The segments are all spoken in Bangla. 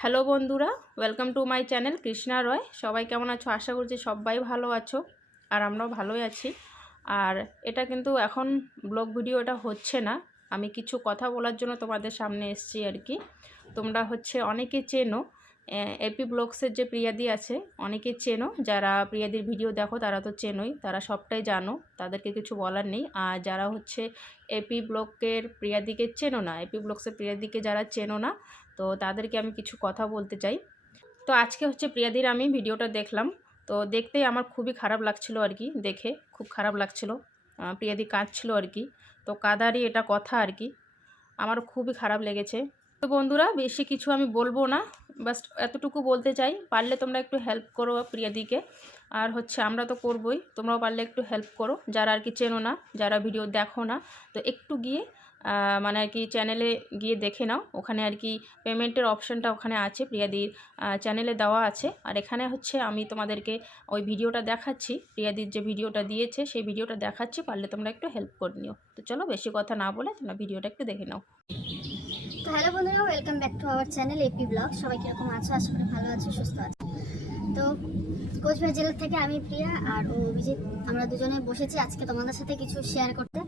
হ্যালো বন্ধুরা welcome to my channel Krishna Roy. সবাই কেমন আছো? আশা করছি সবাই ভালো আছো, আর আমরাও ভালোই আছি। আর এটা কিন্তু এখন ব্লগ ভিডিওটা হচ্ছে না। আমি কিছু কথা বলার জন্য তোমাদের সামনে এসেছি আর কি। তোমরা হচ্ছে অনেকে চেনো এপি ব্লগসের যে প্রিয়াদি আছে, অনেকে চেনো। যারা প্রিয়াদির ভিডিও দেখো, তারা তো চেনোই, তারা সবটাই জানো, তাদেরকে কিছু বলার নেই। আর যারা হচ্ছে এপি ব্লকের প্রিয়াদিকে চেনো না এপি ব্লগসের প্রিয়াদিকে যারা চেনো না তো তাদেরকে আমি কিছু কথা বলতে চাই। তো আজকে হচ্ছে প্রিয়াদির আমি ভিডিওটা দেখলাম। তো দেখতেই আমার খুবই খারাপ লাগছিল আর কি, দেখে খুব খারাপ লাগছিল। প্রিয়াদি কাঁদছিল আর কি। তো কাদারই এটা কথা আর কি আমার খুবই খারাপ লেগেছে। তো বন্ধুরা, বেশি কিছু আমি বলব না, বাস এতটুকু বলতে চাই। পারলে তোমরা একটু হেল্প করো প্রিয়াদিকে। আর হচ্ছে আমরা তো করবই, তোমরাও পারলে একটু হেল্প করো। যারা আর কি চেনো না, যারা ভিডিও দেখো না, তো একটু গিয়ে মানে আর কি চ্যানেলে গিয়ে দেখে নাও। ওখানে আর কি পেমেন্টের অপশানটা ওখানে আছে, প্রিয়াদির চ্যানেলে দেওয়া আছে। আর এখানে হচ্ছে আমি তোমাদেরকে ওই ভিডিওটা দেখাচ্ছি। প্রিয়াদির যে ভিডিওটা দিয়েছে, সেই ভিডিওটা দেখাচ্ছি, পারলে তোমরা একটু হেল্প করে নিও। তো চলো বেশি কথা না বলে তোমরা ভিডিওটা একটু দেখে নাও। তো হ্যালো বন্ধুরা welcome back to our channel AP blog সবাই কীরকম আছো? আশা করি ভালো আছো, সুস্থ আছো। তো কোচবিহার জেলা থেকে আমি প্রিয়া আর ও অভিজিৎ। আমরা দুজনে বসেছি আজকে তোমাদের সাথে কিছু শেয়ার করতে।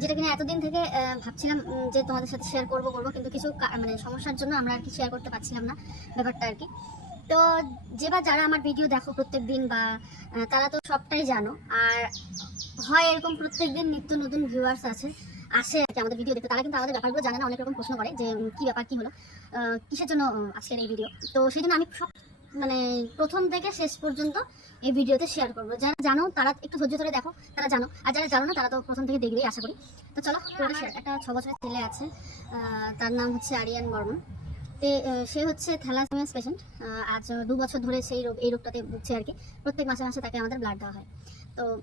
যেটা কিনা এতদিন থেকে ভাবছিলাম যে তোমাদের সাথে শেয়ার করব করব, কিন্তু কিছু মানে সমস্যার জন্য আমরা আর কি শেয়ার করতে পারছিলাম না ব্যাপারটা আর কি। তো যে বা যারা আমার ভিডিও দেখো প্রত্যেক দিন বা তারা তো সবটাই জানো। আর হয় এরকম প্রত্যেক দিন নিত্য নতুন ভিউয়ার্স আছে, আসে আর কি আমাদের ভিডিও দেখতে। তারা কিন্তু আমাদের ব্যাপারগুলো জানে না, অনেক রকম প্রশ্ন করে যে কি ব্যাপার, কি হলো কিসের জন্য আজকের এই ভিডিও তো সেই জন্য আমি সব মানে প্রথম থেকে শেষ পর্যন্ত এই ভিডিওতে শেয়ার করব। যারা জানো, তারা একটু ধৈর্য ধরে দেখো, তারা জানো। আর যারা জানো না, তারা তো প্রথম থেকে দেখবেই, আশা করি। তো চলো share- একটা ছ বছরের ছেলে আছে তার নাম হচ্ছে আরিয়ান বর্মন। তে সে হচ্ছে থ্যালাসেমিয়াস পেশেন্ট আজ দু বছর ধরে সেই রোগ, এই রোগটাতে ভুগছে আর কি। প্রত্যেক মাসে মাসে তাকে আমাদের ব্লাড দেওয়া হয়। তো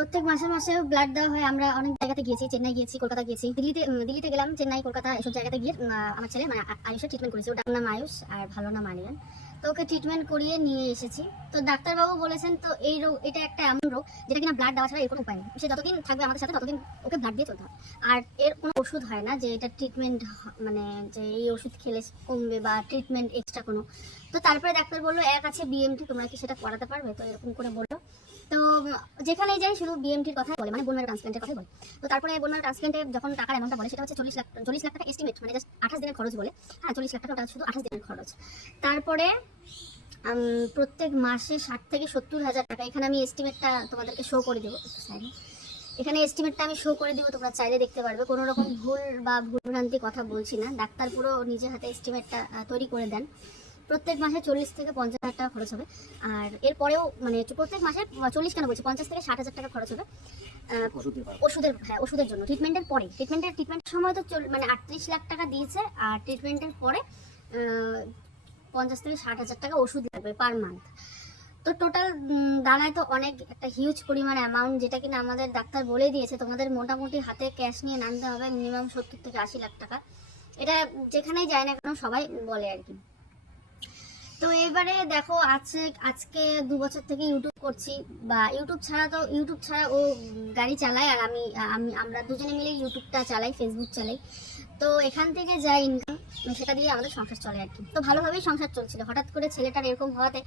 প্রত্যেক মাসে মাসে ব্লাড দেওয়া হয়। আমরা অনেক জায়গাতে গিয়েছি, চেন্নাই গিয়েছি, কলকাতা গিয়েছি। দিল্লিতে দিল্লিতে গেলাম, চেন্নাই, কলকাতা এসব জায়গাতে গিয়ে আমার ছেলে মানে আয়ুষের ট্রিটমেন্ট করেছি। ওটার নাম আয়ুষ, আর ভালো নাম আরিয়ান। তো ওকে ট্রিটমেন্ট করিয়ে নিয়ে এসেছি। তো ডাক্তারবাবু বলেছেন, তো এই রোগ, এটা একটা এমন রোগ, যেটা কিনা ব্লাড দেওয়া ছাড়া এর কোনো উপায় নেই। সে যতদিন থাকবে আমাদের সাথে, ততদিন ওকে ব্লাড দিয়ে চলতে হবে। আর এর কোনো ওষুধ হয় না যে এটা ট্রিটমেন্ট মানে যে এই ওষুধ খেলে কমবে বা ট্রিটমেন্ট এক্সট্রা কোনো। তো তারপরে ডাক্তার বলল, এক আছে বিএমটি তোমরা কি সেটা করাতে পারবে? তো এরকম করে বলল। তো যেখানে যাই শুধু বিএমটির কথাই বলে মানে বোনমেরো ট্রান্সপ্লান্টের কথাই বলে। তো তারপরে বোনমেরো ট্রান্সপ্লান্টে যখন টাকার অ্যামাউন্টটা বলে, সেটা হচ্ছে চল্লিশ লাখ চল্লিশ লাখ টাকা এস্টিমেট মানে জাস্ট আঠাশ দিনের খরচ বলে। হ্যাঁ চল্লিশ লাখ টাকা শুধু আঠাশ দিনের খরচ। তারপরে প্রত্যেক মাসে ষাট থেকে সত্তর হাজার টাকা। এখানে আমি এস্টিমেটটা তোমাদেরকে শো করে দেবো এখানে এস্টিমেটটা আমি শো করে দেবো, তোমরা চাইলে দেখতে পারবে। কোনো রকম ভুল বা ভুলভ্রান্তি কথা বলছি না। ডাক্তার পুরো নিজে হাতে এস্টিমেটটা তৈরি করে দেন। প্রত্যেক মাসে চল্লিশ থেকে পঞ্চাশ হাজার টাকা খরচ হবে। আর এরপরেও মানে প্রত্যেক মাসে চল্লিশ কেন বলছি? পঞ্চাশ থেকে ষাট হাজার টাকা খরচ হবে। ওষুধের হ্যাঁ ওষুধের জন্য। ট্রিটমেন্টের পরে ট্রিটমেন্টের ট্রিটমেন্টের সময় তো মানে আটত্রিশ লাখ টাকা দিয়েছে আর ট্রিটমেন্টের পরে পঞ্চাশ থেকে ষাট হাজার টাকা ওষুধ লাগবে পার মান্থ তো টোটাল দাঁড়ায় তো অনেক একটা হিউজ পরিমাণ অ্যামাউন্ট যেটা কিনা আমাদের ডাক্তার বলে দিয়েছে তোমাদের মোটামুটি হাতে ক্যাশ নিয়ে নামতে হবে মিনিমাম সত্তর থেকে আশি লাখ টাকা। এটা যেখানেই যায় না কেন সবাই বলে আর কি। তো এবারে দেখো আজকে আজকে দু বছর থেকে ইউটিউব করছি, বা ইউটিউব ছাড়া তো ইউটিউব ছাড়া ও গাড়ি চালায়, আর আমি আমি, আমরা দুজনে মিলে ইউটিউবটা চালাই ফেসবুক চালাই। তো এখান থেকে যা ইনকাম সেটা দিয়ে আমাদের সংসার চলে আর কি। তো ভালোভাবেই সংসার চলছিল। হঠাৎ করে ছেলেটার এরকম হওয়াতে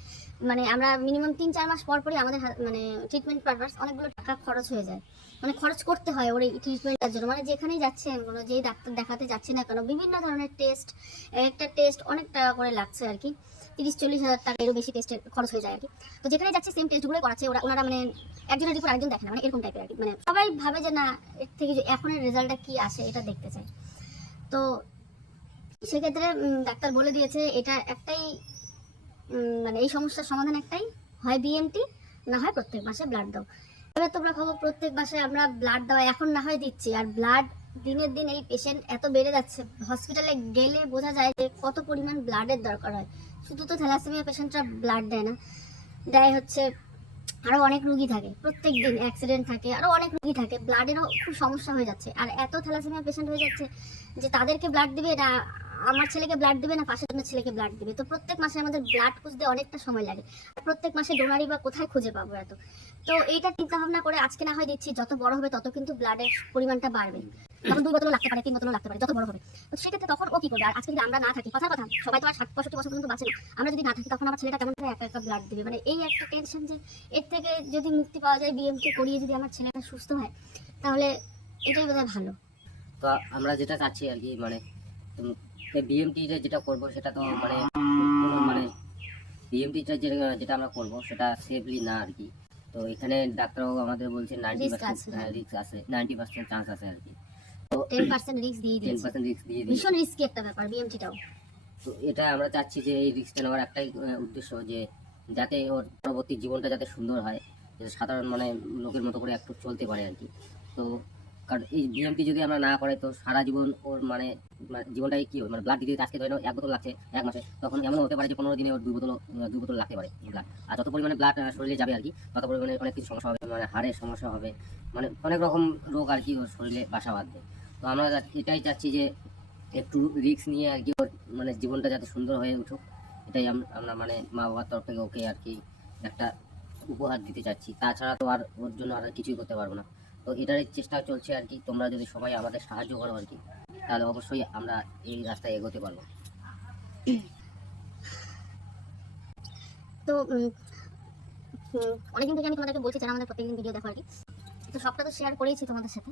মানে আমরা মিনিমাম তিন, চার মাস পর পরই আমাদের মানে ট্রিটমেন্ট পারপাস অনেকগুলো টাকা খরচ হয়ে যায়। মানে খরচ করতে হয় ওর এই ট্রিটমেন্টের জন্য। মানে যেখানেই যাচ্ছেন, কোনো যেই ডাক্তার দেখাতে যাচ্ছে না কেন, বিভিন্ন ধরনের টেস্ট একটা টেস্ট অনেক টাকা করে লাগছে আর কি। তিরিশ, চল্লিশ হাজার টাকা এরও বেশি টেস্টের খরচ হয়ে যায় আর কি। তো যেখানে যাচ্ছে সেম টেস্টগুলোই করাচ্ছে। ওরা, ওনারা মানে একজনের রিপোর্ট একজন দেখে না মানে এরকম টাইপের আর কি। মানে সবাই ভাবে যে না, এর থেকে এখনের রেজাল্টটা কি আসে, এটা দেখতে চাই তো সেক্ষেত্রে ডাক্তার বলে দিয়েছে, এটা একটাই মানে এই সমস্যার সমাধান একটাই, হয় বিএমটি না হয় প্রত্যেক মাসে ব্লাড দাও। এবার তোমরা খবর প্রত্যেক মাসে আমরা ব্লাড দেওয়া, এখন না হয় দিচ্ছি। আর ব্লাড দিনের দিন এই পেশেন্ট এত বেড়ে যাচ্ছে হসপিটালে গেলে বোঝা যায় যে কত পরিমাণ ব্লাডের দরকার হয়। শুধু তো থ্যালাসেমিয়া পেশেন্টরা ব্লাড দেয় না, দেয় হচ্ছে আরও অনেক রুগী থাকে, প্রত্যেক দিন অ্যাক্সিডেন্ট থাকে আরও অনেক রুগী থাকে ব্লাডেরও খুব সমস্যা হয়ে যাচ্ছে। আর এত থ্যালাসেমিয়া পেশেন্ট হয়ে যাচ্ছে যে তাদেরকে ব্লাড দিবে না আমার ছেলেকে ব্লাড দিবে না পাশের জন্য ছেলেকে ব্লাড দিবে? তো প্রত্যেক মাসে আমাদের ব্লাড খুঁজতে অনেকটা সময় লাগে। প্রত্যেক মাসে ডোনারি বা কোথায় খুঁজে পাবো এত? তো এইটা চিন্তা ভাবনা করে আজকে না হয় দিচ্ছি, যত বড় হবে তত কিন্তু ব্লাডের পরিমাণটা বাড়বে। তখন দুই বোতলও লাগতে পারে, তিন বোতলও লাগতে পারে, যত বড় হবে। তো সেক্ষেত্রে তখন ও কি করবে? আর আজকে যদি আমরা না থাকি, কথা কথা, সবাই তো আর ষাট পঁয়ষট্টি বছর পর্যন্ত বাঁচে না। আমরা যদি না থাকি, তখন আমার ছেলেটা কেমন করে একা একা ব্লাড দেবে? মানে এই একটা টেনশন যে এর থেকে যদি মুক্তি পাওয়া যায় বিএমকে করিয়ে যদি আমার ছেলেটা সুস্থ হয়, তাহলে এটাই বোধহয় ভালো। তো আমরা যেটা চাচ্ছি আর কি মানে বিএমটি যেটা করব সেটা তো মানে মানে বিএমটিটা যেটা যেটা আমরা করব সেটা সেফলি না আর কি। তো এখানে ডাক্তারবাবু আমাদের বলছে নাইনটি পার্সেন্ট রিস্ক আছে। নাইনটি পার্সেন্ট চান্স আছে আর কি। তো টেন পার্সেন্ট রিস্ক দিয়ে টেন পার্সেন্ট রিস্ক দিয়ে দিই ভীষণ রিস্কি একটা ব্যাপার বিএমটিটাও তো এটা আমরা চাচ্ছি যে এই রিস্কটা নেওয়ার একটাই উদ্দেশ্য যে যাতে ওর পরবর্তী জীবনটা যাতে সুন্দর হয় যাতে সাধারণ মানে লোকের মতো করে একটু চলতে পারে আর কি। তো কারণ এই বিএমপি যদি আমরা না করে, তো সারা জীবন ওর মানে মানে জীবনটাই কি হবে? মানে ব্লাড দিতে আজকে ধরে এক বোতল লাগছে, এক মাসে। তখন এমন হতে পারে যে পনেরো দিনে ওর দুই বোতল দুই বোতল লাগতে পারে ব্লাড আর যত পরিমাণে ব্লাড শরীরে যাবে আর কি, তত পরিমাণে অনেক কিছু সমস্যা হবে মানে হাড়ের সমস্যা হবে মানে অনেক রকম রোগ আর কি ওর শরীরে বাসা বাঁধবে। তো আমরা এটাই চাচ্ছি যে একটু রিস্ক নিয়ে আর কি ওর মানে জীবনটা যাতে সুন্দর হয়ে উঠুক। এটাই আমরা মানে মা বাবার তরফ থেকে ওকে আর কি একটা উপহার দিতে চাচ্ছি। তাছাড়া তো আর ওর জন্য আর কিছুই করতে পারব না। তো এটারই চেষ্টা চলছে আর কি। তোমরা যদি সবাই আমাদের সাহায্য করো আর কি, তাহলে অবশ্যই আমরা এই রাস্তায় এগোতে পারব। তো অনেকদিন থেকে আমি তোমাদেরকে বলছি, যারা আমাদের প্রত্যেকদিন ভিডিও দেখো আর কি, তো সবটা তো শেয়ার করেইছি তোমাদের সাথে।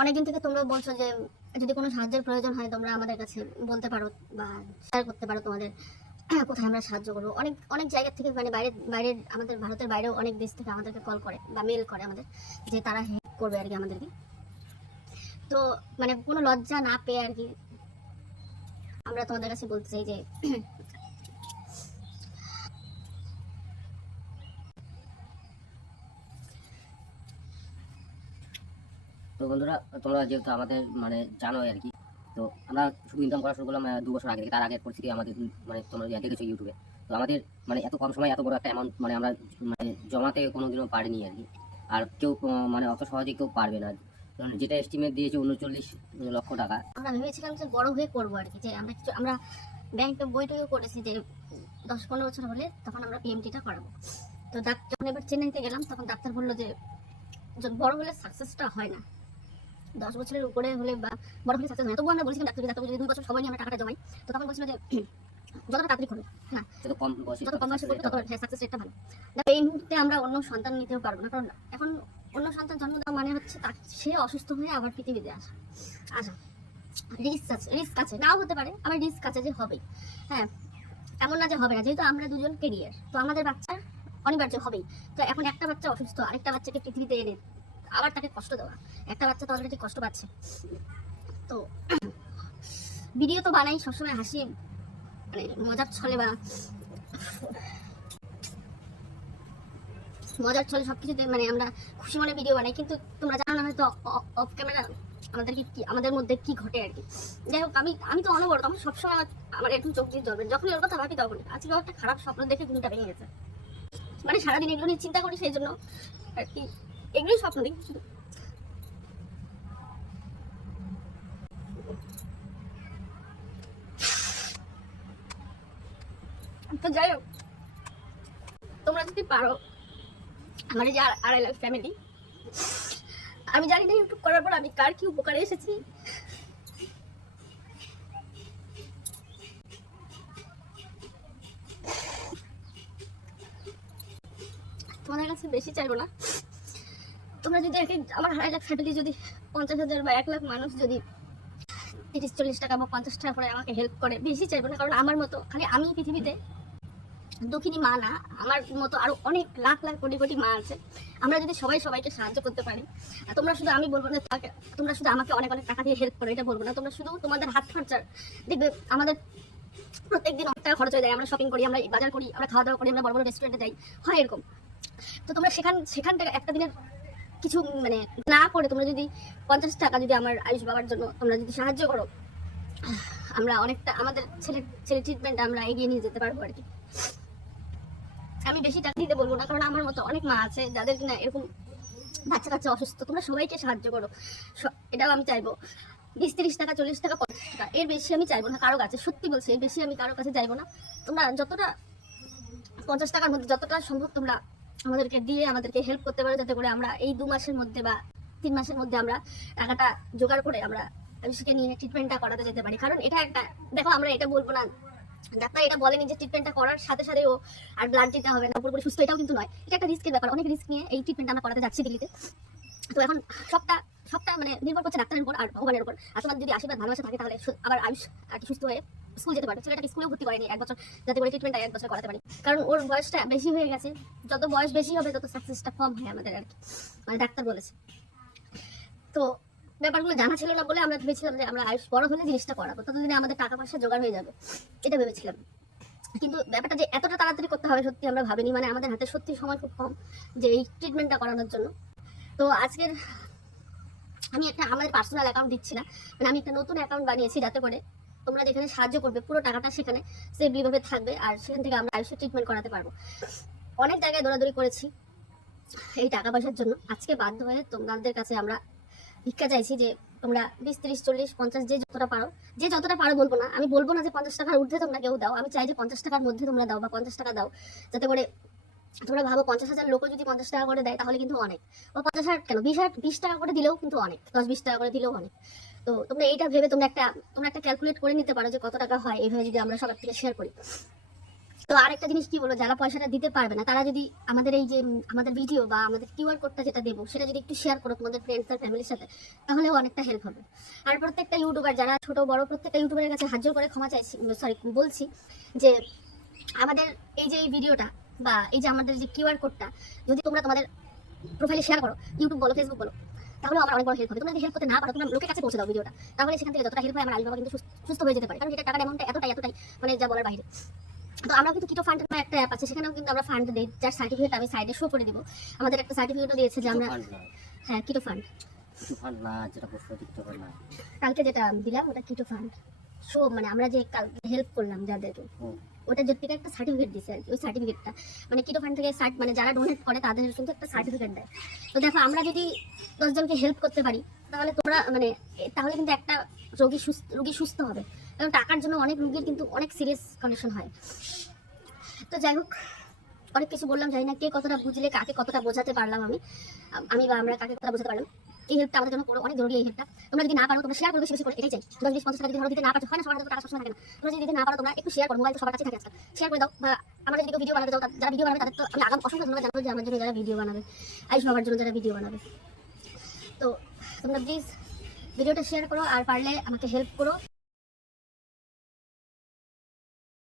অনেকদিন থেকে তোমরা বলছো যে, যদি কোনো সাহায্যের প্রয়োজন হয়, তোমরা আমাদের কাছে বলতে পারো বা শেয়ার করতে পারো তোমাদের। কোথায় আমরা সাহায্য করব? অনেক অনেক জায়গা থেকে মানে বাইরে, বাইরের, আমাদের ভারতের বাইরেও অনেক দেশ থেকে আমাদেরকে কল করে বা মেল করে আমাদের, যে তারা হেল্প করবে আর কি আমাদেরকে। তো মানে কোনো লজ্জা না পেয়ে আর কি আমরা তোমাদের কাছে বলতে চাই যে তো বন্ধুরা, তোমরা যেহেতু আমাদের মানে জানো আর কি তো আমরা শুধু ইনকাম করা শুরু করলাম দু বছর আগে তার আগের পরিস্থিতি আমাদের মানে তোমরা দেখেছ ইউটিউবে তো আমাদের মানে এত কম সময় এত বড় একটা অ্যামাউন্ট মানে আমরা মানে জমাতে কোনোদিনও পারিনি আর কি। আর কেউ মানে অত সহজে কেউ পারবে না যেটা এস্টিমেট দিয়েছে উনচল্লিশ লক্ষ টাকা। আমরা ভেবেছিলাম যে বড় হয়ে করব আর কি, যে আমরা কিছু, আমরা ব্যাংকে বইটইও করেছি যে দশ পনেরো বছর হলে তখন আমরা পিএমটিটা করাবো। তো ডাক্তার, যখন এবার চেন্নাইতে গেলাম, তখন ডাক্তার বলল য- বড় হলে সাকসেসটা হয় না। দশ বছরের উপরে হলে বা বড় হলে সাকসেস হয় না। তবু আমরা বলছিলাম ডাক্তার ডাক্তার যদি দুই বছর সবাই নিয়ে আমরা টাকাটা জমাই, তো তখন বলছিল যে যতটা তাড়াতাড়ি করবে হ্যাঁ কম বয়সে, যত কম বয়সে করবে, তত হ্যাঁ সাকসেস রেটটা ভালো। এই মুহূর্তে আমরা অন্য সন্তান নিতেও পারব না, কারণ এখন অন্য সন্তান জন্ম দেওয়া মানে হচ্ছে তার, সে অসুস্থ হয়ে আবার পৃথিবীতে আসা। আসা। রিস্ক আছে রিস্ক আছে। নাও হতে পারে, আবার রিস্ক আছে যে হবে হ্যাঁ এমন না যে হবে না, যেহেতু আমরা দুজন কেরিয়ার তো আমাদের বাচ্চার অনিবার্য হবেই। তো এখন একটা বাচ্চা অসুস্থ, আরেকটা বাচ্চাকে পৃথিবীতে এনে আবার তাকে কষ্ট দেওয়া। একটা বাচ্চা তো অলরেডি কষ্ট পাচ্ছে। তো ভিডিও তো বানাই, সবসময় হাসি মানে মজার ছলে বা মজার ছলে সব কিছুতে মানে আমরা খুশি মনে ভিডিও বানাই, কিন্তু তোমরা জানো না হয়তো অফ ক্যামেরা আমাদেরকে কি আমাদের মধ্যে কি ঘটে আর কি। যাই হোক, আমি আমি তো অনবরত আমার সবসময় আমার আমার একটু চোখ দিয়ে জ্বলবে যখনই ওর কথা ভাবি তখন আজকে একটা খারাপ স্বপ্ন দেখে ঘুমটা ভেঙে গেছে। মানে সারাদিন এগুলো নিয়ে চিন্তা করি সেই জন্য আর কি। এগুলোই স্বপ্ন দেখি তো যাই হোক, তোমরা যদি পারো আমার যে আড়াই লাখ ফ্যামিলি আমি জানি না ইউটিউব করার পর আমি কার কি উপকারে এসেছি। তোমাদের কাছে বেশি চাইব না। তোমরা যদি এক আমার আড়াই লাখ ফ্যামিলি যদি পঞ্চাশ হাজার বা এক লাখ মানুষ যদি তিরিশ, চল্লিশ টাকা বা পঞ্চাশ টাকা করে আমাকে হেল্প করে, বেশি চাইব না, কারণ আমার মতো, খালি আমি পৃথিবীতে দক্ষিণী মা না, আমার মতো আরও অনেক লাখ লাখ, কোটি কোটি মা আছে। আমরা যদি সবাই সবাইকে সাহায্য করতে পারি তোমরা শুধু আমি বলব না তোমরা শুধু আমাকে অনেক অনেক টাকা দিয়ে হেল্প করো, এটা বলব না। তোমরা শুধু তোমাদের হাত খরচার, দেখবে আমাদের প্রত্যেকদিন অনেক টাকা খরচ হয়ে যায়, আমরা শপিং করি, আমরা বাজার করি, আমরা খাওয়া দাওয়া করি, আমরা বড় বড় রেস্টুরেন্টে যাই, হয় এরকম। তো তোমরা সেখান সেখান থেকে একটা দিনের কিছু মানে না করে তোমরা যদি পঞ্চাশ টাকা যদি আমার আয়ুষ বাবার জন্য তোমরা যদি সাহায্য করো, আমরা অনেকটা আমাদের ছেলে ছেলে ট্রিটমেন্ট আমরা এগিয়ে নিয়ে যেতে পারব আর কি আমি বেশি টাকা দিতে বলব না, কারণ আমার মতো অনেক মা আছে যাদের কিনা এরকম বাচ্চা কাচ্চা অসুস্থ, তোমরা সবাইকে সাহায্য করো। এটাও আমি চাইব। বিশ, তিরিশ টাকা, চল্লিশ টাকা, পঞ্চাশ টাকা, এর বেশি আমি চাইব না কারও কাছে, সত্যি বলছি, এর বেশি আমি কারও কাছে চাইব না। তোমরা যতটা পঞ্চাশ টাকার মধ্যে যতটা সম্ভব তোমরা আমাদেরকে দিয়ে আমাদেরকে হেল্প করতে পারো যাতে করে আমরা এই দু মাসের মধ্যে বা তিন মাসের মধ্যে আমরা টাকাটা জোগাড় করে আমরা আয়ুষকে নিয়ে ট্রিটমেন্টটা করাতে যেতে পারি। কারণ এটা একটা, দেখো আমরা এটা বলব না, ডাক্তার এটা বলেনি যে ট্রিটমেন্টটা করার সাথে সাথে ও আর ব্লাড দিতে হবে না, পুরোপুরি সুস্থ, এটাও কিন্তু নয়। এটা একটা রিস্কের ব্যাপার, অনেক রিস্ক নিয়ে এই ট্রিটমেন্ট আমরা করাতে যাচ্ছি দিল্লিতে। তো এখন সবটা সবটা মানে নির্ভর করছে ডাক্তারের উপর আর ভগবানের উপর। আর যদি আশীর্বাদ ভালোবাসা থাকে তাহলে আবার আয়ুষ আর কি সুস্থ হয়ে স্কুল যেতে পারবে ছেলেটাকে স্কুলেও ভর্তি করেনি এক বছর, যাতে করে ট্রিটমেন্টটা এক বছর করাতে পারি। কারণ ওর বয়সটা বেশি হয়ে গেছে, যত বয়স বেশি হবে, তত সাকসেসটা কম হয় আমাদের আর কি। মানে ডাক্তার বলেছে। তো ব্যাপারগুলো জানা ছিল না বলে আমরা ভেবেছিলাম যে আমরা আয়ুষ বড় হলে জিনিসটা করাবো, ততদিনে আমাদের টাকা পয়সা জোগাড় হয়ে যাবে। এটা ভেবেছিলাম। কিন্তু ব্যাপারটা যে এতটা তাড়াতাড়ি করতে হবে সত্যি আমরা ভাবিনি মানে আমাদের হাতে সত্যি সময় খুব কম যে এই ট্রিটমেন্টটা করানোর জন্য। তো আজকের আমি একটা আমাদের পার্সোনাল অ্যাকাউন্ট দিচ্ছি না মানে আমি একটা নতুন অ্যাকাউন্ট বানিয়েছি যাতে করে তোমরা যেখানে সাহায্য করবে, পুরো টাকাটা সেখানে সেফলি ভাবে থাকবে আর সেখান থেকে আমরা আয়ুষের ট্রিটমেন্ট করাতে পারব। অনেক জায়গায় দৌড়াদৌড়ি করেছি এই টাকা পয়সার জন্য। আজকে বাধ্য হয়ে তোমাদের কাছে আমরা ভিক্ষা চাইছি যে তোমরা বিশ, তিরিশ, চল্লিশ, পঞ্চাশ, যে যতটা পারো, যে যতটা পারো বলব না, আমি বলব না যে পঞ্চাশ টাকার ঊর্ধ্বে তোমরা কেউ দাও, আমি চাই যে পঞ্চাশ টাকার মধ্যে তোমরা দাও বা পঞ্চাশ টাকা দাও, যাতে করে তোমরা ভাবো পঞ্চাশ হাজার লোকও যদি পঞ্চাশ টাকা করে দেয় তাহলে কিন্তু অনেক, বা পঞ্চাশ হাজার কেন, বিশ হাজার, বিশ টাকা করে দিলেও কিন্তু অনেক, দশ, বিশ টাকা করে দিলেও অনেক। তো তোমরা এইটা ভেবে তোমরা একটা তোমরা একটা ক্যালকুলেট করে নিতে পারো যে কত টাকা হয়। এইভাবে যদি আমরা সবার থেকে শেয়ার করি। তো আরেকটা জিনিস কি বলো যারা পয়সাটা দিতে পারবে না, তারা যদি আমাদের এই যে, আমাদের ভিডিও বা আমাদের কিউআর কোডটা যেটা দেবো, সেটা যদি একটু শেয়ার করো তোমাদের ফ্রেন্ডস আর ফ্যামিলির সাথে তাহলেও অনেকটা হেল্প হবে। আর প্রত্যেকটা ইউটিউবার যারা ছোট, বড়, প্রত্যেকটা ইউটিউবারের কাছে হাত করে ক্ষমা চাইছি সরি বলছি যে আমাদের এই যে এই ভিডিওটা বা এই যে আমাদের যে কিউআর কোডটা যদি তোমরা তোমাদের প্রোফাইলে শেয়ার করো ইউটিউব বলো ফেসবুক বলো তাহলে আমার অনেক বড় হেল্প হবে। তোমরা যদি হেল্প করতে না পারো তোমরা লোকের কাছে পৌঁছে দাও ভিডিওটা। তাহলে সেখান থেকে যতটা হেল্প হয় আমার আলিবাবা কিন্তু সুস্থ- হয়ে যেতে পারে। কারণ এটা টাকার অ্যামাউন্টটা এতটাই এতটাই মানে যা বলার বাইরে। তো আমরা কিন্তু কিটো ফান্ড নামে একটা অ্যাপ আছে সেখানেও কিন্তু আমরা ফান্ড দিই। যার সার্টিফিকেট আমি সাইডে শো করে দিব। আমাদের একটা সার্টিফিকেটও দিয়েছে যে আমরা হ্যাঁ কিটো ফান্ড কিটো ফান্ড না যেটা প্রশ্ন টিকটকের না। কালকে যেটা দিলাম ওটা কিটো ফান্ড শো মানে আমরা যে হেল্প করলাম যাদেরকে ওটা যে থেকে একটা সার্টিফিকেট দিছে আর কি ওই সার্টিফিকেটটা মানে কিটো ফান্ড থেকে সার্ট মানে যারা ডোনেট করে তাদের কিন্তু একটা সার্টিফিকেট দেয়। তো দেখো আমরা যদি দশজনকে হেল্প করতে পারি তাহলে তোমরা মানে তাহলে কিন্তু একটা রোগী সুস্থ রোগী সুস্থ হবে। কারণ টাকার জন্য অনেক রোগীর কিন্তু অনেক সিরিয়াস কন্ডিশন হয়। তো যাই হোক অনেক কিছু বললাম জানি না কে কতটা বুঝলে কাকে কতটা বোঝাতে পারলাম আমি। আমি বা আমরা কাকে কতটা বোঝাতে পারলাম। এই হেল্পটা আমাদের জন্য করো, অনেক জরুরি এই হেল্পটা তোমরা যদি না পারো, তোমরা শেয়ার করো, বেশি বেশি করে, এটাই চাই। দশ বিশ, পঞ্চাশ টাকা যদি ধরো, দিতে না পারছ হয় না সবার হাতে টাকা সবসময় থাকে না। তোমরা যদি না পারো, তোমরা একটু শেয়ার করো মোবাইল সবার কাছে থাকে আজকাল। শেয়ার করে দাও, বা আমরা যদি কেউ ভিডিও বানাতে দাও যারা ভিডিও বানাবে, তাদের তো আমি আগাম অসংখ্য ধন্যবাদ জানাব যে আমার জন্য যারা ভিডিও বানাবে আয়ুষ বাবার জন্য যারা ভিডিও বানাবে। তো তোমরা প্লিজ ভিডিওটা শেয়ার করো, আর পারলে আমাকে হেল্প করো।